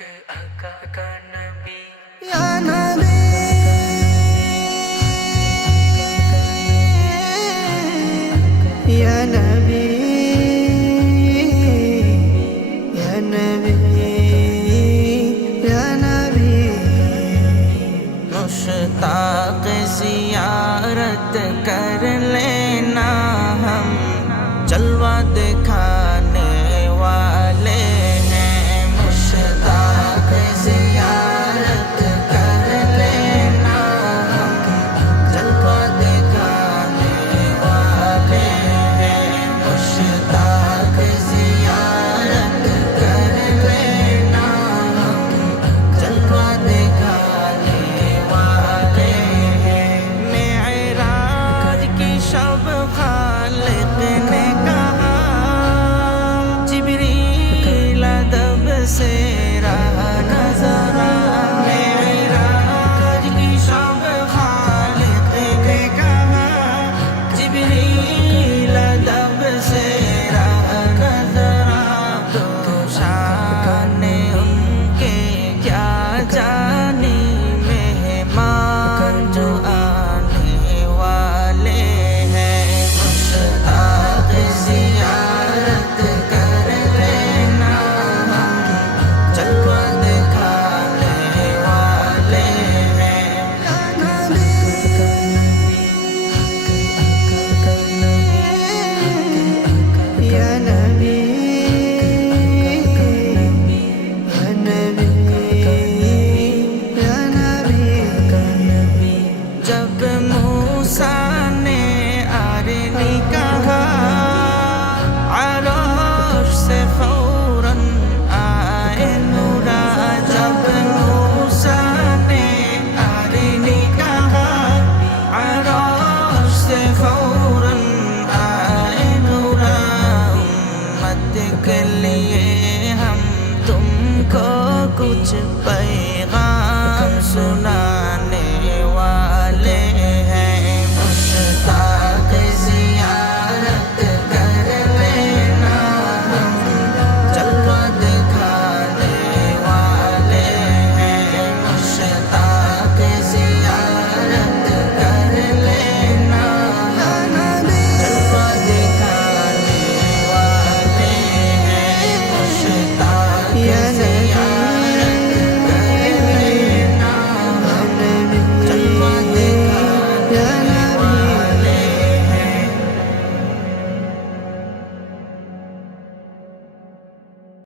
یا نبی یا نبی یا نبی یا نبی مشتاق زیارت کر لینا ہم جلوہ دکھانے والے ہیں مشتاق زیارت کر لینا ہم جلوہ دکھانے والے ہیں مشتاق زیارت کر لینا ہم جلوہ دکھانے والے ہیں معراج کی شب خالق نے کہا جبریل ادب سے رہا نظر معراج کی شب خالق نے کہا جبریل ادب سے رہا نظر تو شان ان کے کیا جانی مہمان جو آنے والے ہیں مشتاق زیارت کر لینا ہم جلوہ دکھانے والے ہیں یا نبی یا نبی یا نبی جب موسیٰ نے آرنی کہا عرش سے فوراً آئے نورا جب موسیٰ نے آرنی کہا عرش سے فوراً آئے نورا امت کے لیے ہم تم کو کچھ